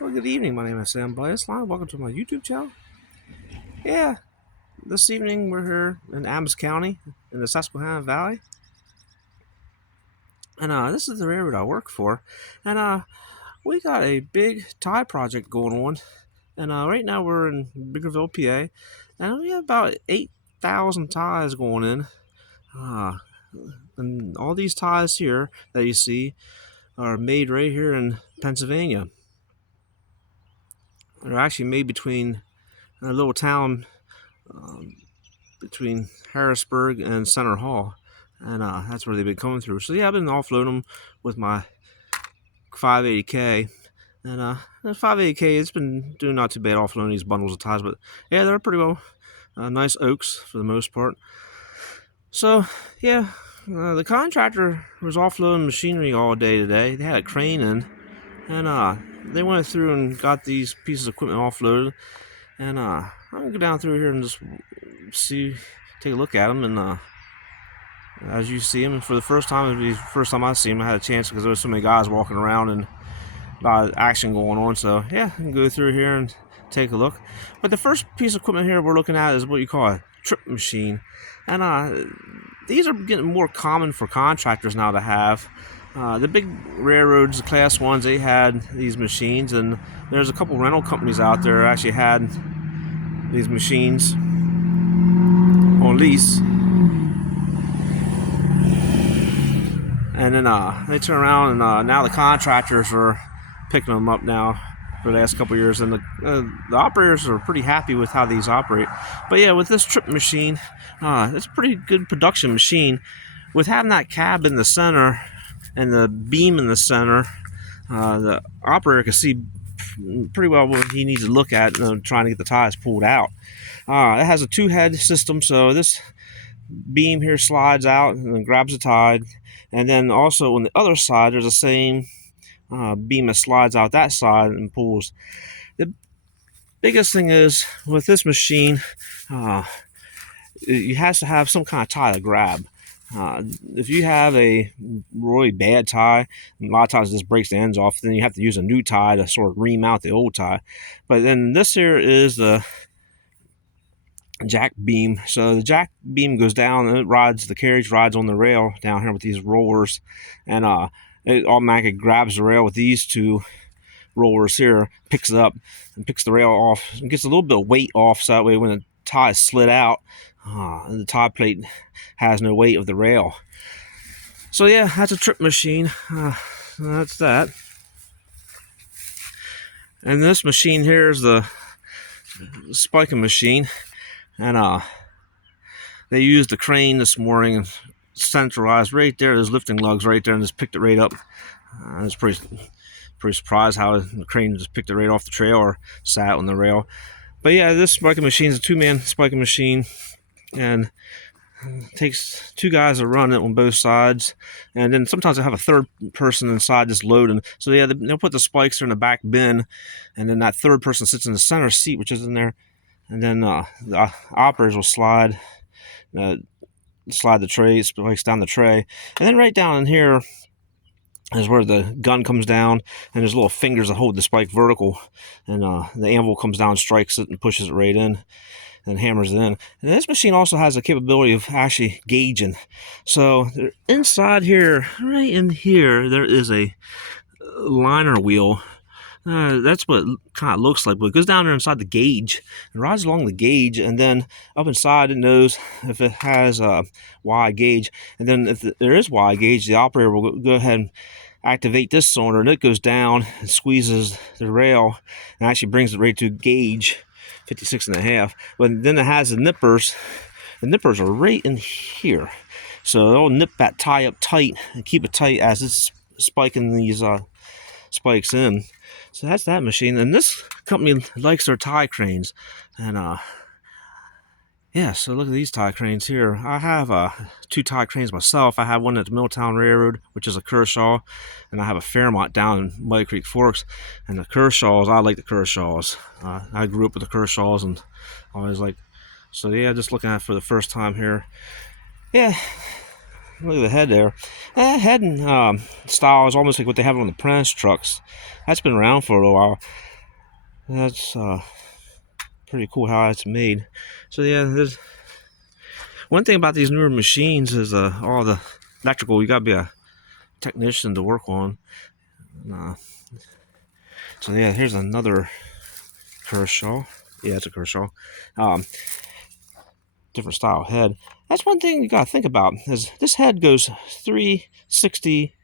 Well, good evening. My name is Sam Blaisline. Welcome to my YouTube channel. Yeah, this evening we're here in Adams County in the Susquehanna Valley, and this is the railroad I work for, and we got a big tie project going on, and right now we're in Biggerville, PA, and we have about 8,000 ties going in. Uh, and all these ties here that you see are made right here in Pennsylvania. They're actually made between a little town between Harrisburg and Center Hall, and that's where they've been coming through. So yeah, I've been offloading them with my 580K, and the 580K, it's been doing not too bad offloading these bundles of ties, but yeah, they're pretty well nice oaks for the most part. So yeah, the contractor was offloading machinery all day today. They had a crane in, and they went through and got these pieces of equipment offloaded, and I'm gonna go down through here and just take a look at them, and as you see him for the first time, it'll be the first time I see him. I had a chance because there was so many guys walking around and a lot of action going on. So yeah, I can go through here and take a look. But the first piece of equipment here we're looking at is what you call a trip machine, and these are getting more common for contractors now to have. The big railroads, the class ones, they had these machines, and there's a couple rental companies out there that actually had these machines on lease. And then they turn around, and now the contractors are picking them up now for the last couple of years, and the operators are pretty happy with how these operate. But yeah, with this trip machine, it's a pretty good production machine. With having that cab in the center and the beam in the center, the operator can see pretty well what he needs to look at, trying to get the ties pulled out. It has a two-head system, so this beam here slides out and then grabs the tie, and then also on the other side there's the same beam that slides out that side and pulls. The biggest thing is with this machine, it has to have some kind of tie to grab. If you have a really bad tie, a lot of times this breaks the ends off, then you have to use a new tie to sort of ream out the old tie. But then this here is the jack beam. So the jack beam goes down and the carriage rides on the rail down here with these rollers, and it automatically grabs the rail with these two rollers here, picks it up and picks the rail off and gets a little bit of weight off, so that way when the tie is slid out, the tie plate has no weight of the rail. So yeah, that's a trip machine. That's that. And this machine here is the spiking machine, and they used the crane this morning and centralized right there. There's lifting lugs right there, and just picked it right up. I was pretty surprised how the crane just picked it right off the trail or sat on the rail. But yeah, this spiking machine is a two-man spiking machine, and it takes two guys to run it on both sides, and then sometimes they have a third person inside just loading. So yeah, they'll put the spikes in the back bin, and then that third person sits in the center seat, which is in there, and then the operators will slide the tray, spikes down the tray, and then right down in here is where the gun comes down, and there's little fingers that hold the spike vertical, and the anvil comes down, strikes it, and pushes it right in, and hammers it in. And this machine also has the capability of actually gauging. So inside here, right in here, there is a liner wheel. That's what it kind of looks like, but it goes down there inside the gauge and rides along the gauge, and then up inside it knows if it has a Y gauge, and then if there is Y gauge, the operator will go ahead and activate this cylinder, and it goes down and squeezes the rail and actually brings it right to gauge 56.5. But then it has the nippers. The nippers are right in here, so they'll nip that tie up tight and keep it tight as it's spiking these spikes in. So that's that machine. And this company likes their tie cranes, and yeah, so look at these tie cranes here. I have two tie cranes myself. I have one at the Milltown Railroad, which is a Kershaw, and I have a Fairmont down in Muddy Creek Forks. And the Kershaws, I like the Kershaws. I grew up with the Kershaws and always like. So yeah, just looking at it for the first time here. Yeah, Look at the head there. That head and style is almost like what they have on the Apprentice trucks. That's been around for a little while. That's pretty cool how it's made. So yeah, there's one thing about these newer machines is all the electrical. You gotta be a technician to work on. So yeah, here's another Kershaw. Yeah, it's a Kershaw. Different style head. That's one thing you gotta think about, is this head goes 360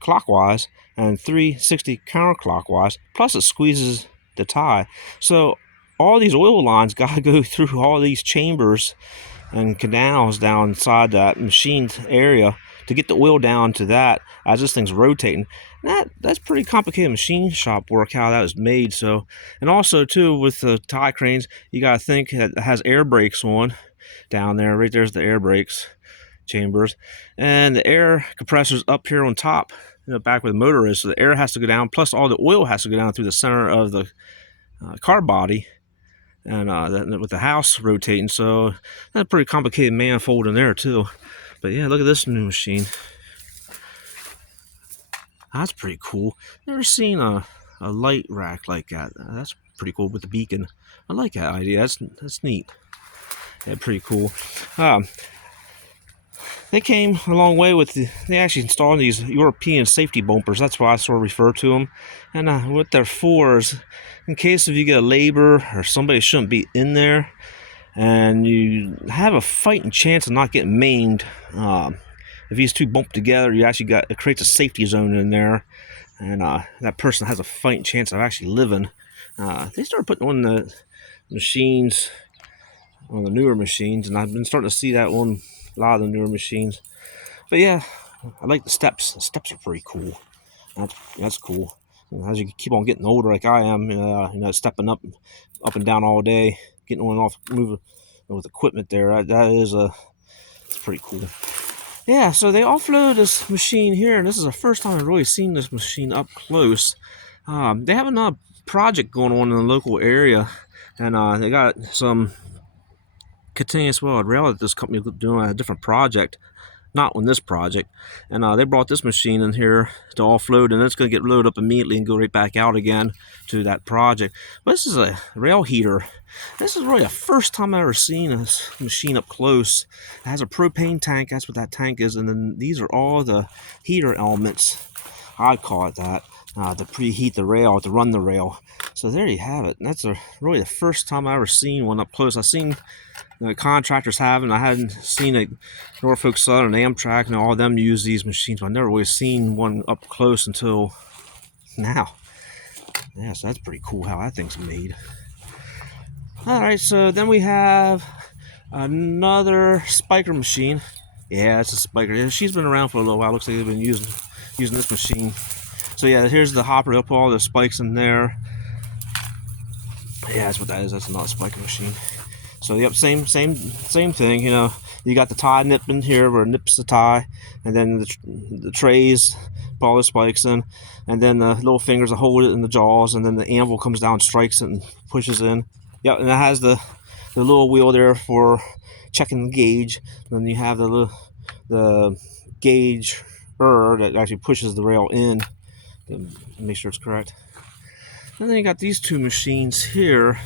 clockwise and 360 counterclockwise, plus it squeezes the tie. So all these oil lines gotta go through all these chambers and canals down inside that machined area to get the oil down to that as this thing's rotating. That's pretty complicated machine shop work, how that was made. So, and also too, with the tie cranes, you gotta think that it has air brakes on down there. Right there's the air brakes chambers, and the air compressors up here on top, back where the motor is. So the air has to go down, plus all the oil has to go down through the center of the car body, and with the house rotating. So that's a pretty complicated manifold in there too. But yeah, look at this new machine. That's pretty cool. Never seen a light rack like that. That's pretty cool with the beacon. I like that idea. That's neat. Yeah, pretty cool. They came a long way with they actually installed these European safety bumpers. That's why I sort of refer to them. And what they're for is, in case if you get a labor or somebody shouldn't be in there, and you have a fighting chance of not getting maimed. If these two bump together, you actually it creates a safety zone in there, and that person has a fighting chance of actually living. They started putting on the machines, on the newer machines, and I've been starting to see that on a lot of the newer machines. But yeah, I like the steps. The steps are pretty cool. That's cool. As you keep on getting older, like I am, stepping up and down all day, getting on and off, moving with equipment there. It's pretty cool. Yeah, so they offload this machine here, and this is the first time I've really seen this machine up close. They have another project going on in the local area, and they got some continuous weld rail that this company is doing a different project, not on this project. And they brought this machine in here to offload, and it's going to get loaded up immediately and go right back out again to that project. But this is a rail heater. This is really the first time I've ever seen a machine up close. It has a propane tank. That's what that tank is. And then these are all the heater elements, I call it that, to preheat the rail, to run the rail. So there you have it. And that's really the first time I've ever seen one up close. I've seen contractors have, and I hadn't seen it. Norfolk Southern, Amtrak, and all of them use these machines, but I've never really seen one up close until now. Yeah, so that's pretty cool how that thing's made. Alright, so then we have another spiker machine. Yeah, it's a spiker. She's been around for a little while. Looks like they've been using this machine. So yeah, here's the hopper. They'll put all the spikes in there. Yeah, that's what that is. That's another spiker machine. So yep, same thing. You got the tie nip in here where it nips the tie, and then the trays put all the spikes in, and then the little fingers that hold it in the jaws, and then the anvil comes down, strikes it, and pushes in. Yep, and it has the little wheel there for checking the gauge. And then you have the gauge that actually pushes the rail in to make sure it's correct. And then you got these two machines here.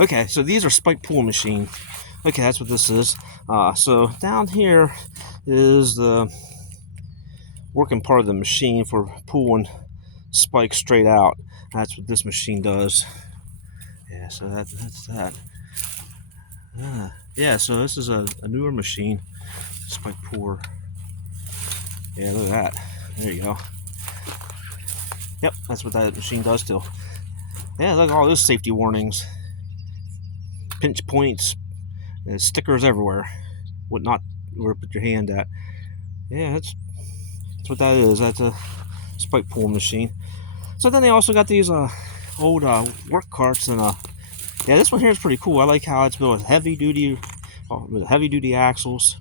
Okay, so these are spike pull machines. Okay, that's what this is. So down here is the working part of the machine for pulling spikes straight out. That's what this machine does. Yeah, so that's that. Yeah, so this is a newer machine, spike puller. Yeah, look at that. There you go. Yep, that's what that machine does still. Yeah, look at all those safety warnings. Pinch points, stickers everywhere. What not where to put your hand at. Yeah, that's what that is. That's a spike pull machine. So then they also got these old work carts, and yeah, this one here is pretty cool. I like how it's built with heavy duty axles.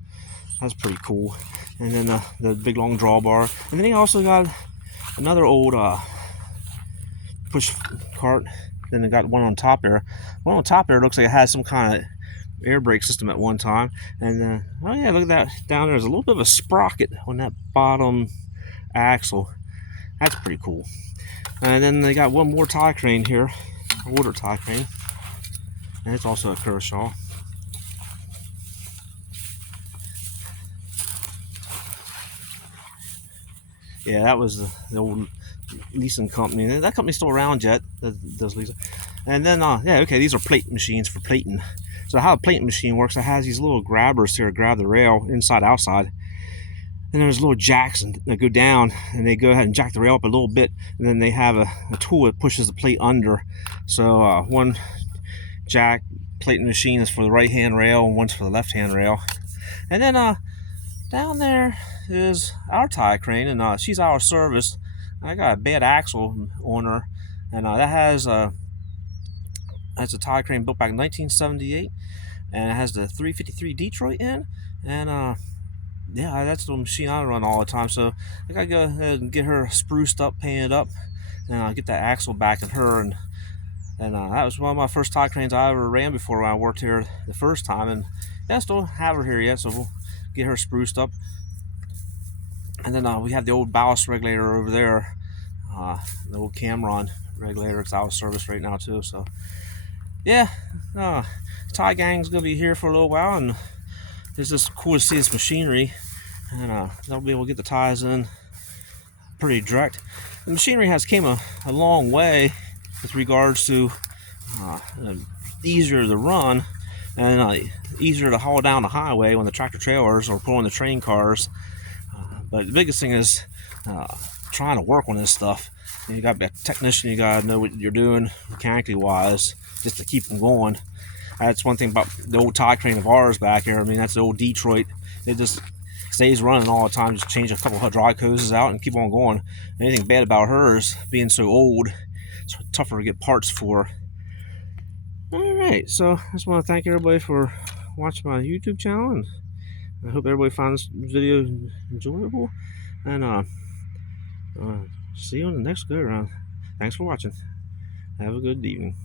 That's pretty cool. And then the big long drawbar. And then they also got another old push cart. Then they got one on top there. One on top there looks like it has some kind of air brake system at one time. And oh yeah, look at that down there. There's a little bit of a sprocket on that bottom axle. That's pretty cool. And then they got one more tie crane here, older tie crane, and it's also a Kershaw. Yeah, that was the old leasing company. That company's still around yet. That does leasing. And then yeah, okay, these are plate machines for plating. So how a plating machine works, it has these little grabbers here to grab the rail inside, outside. And there's little jacks that go down, and they go ahead and jack the rail up a little bit, and then they have a tool that pushes the plate under. So one jack plating machine is for the right hand rail, and one's for the left hand rail. And then down there is our tie crane, and she's our service. I got a bad axle on her, and that has that's a tie crane built back in 1978, and it has the 353 Detroit in, and yeah, that's the machine I run all the time. So I gotta go ahead and get her spruced up, painted up, and get that axle back in her. And that was one of my first tie cranes I ever ran before when I worked here the first time. And yeah, I still have her here yet, so we'll get her spruced up. And then we have the old ballast regulator over there, the old Cameron regulator. It's out of service right now too. So yeah, tie gang's gonna be here for a little while, and it's just cool to see this machinery, and they'll be able to get the ties in pretty direct. The machinery has came a long way with regards to easier to run and easier to haul down the highway when the tractor trailers or pulling the train cars. But the biggest thing is trying to work on this stuff. And you got to be a technician, you got to know what you're doing mechanically wise just to keep them going. That's one thing about the old tie crane of ours back here. I mean, that's the old Detroit. It just stays running all the time. Just change a couple of hydraulic hoses out and keep on going. Anything bad about hers being so old, it's tougher to get parts for. All right, so I just want to thank everybody for watching my YouTube channel, and I hope everybody finds this video enjoyable. And see you on the next go around. Thanks for watching. Have a good evening.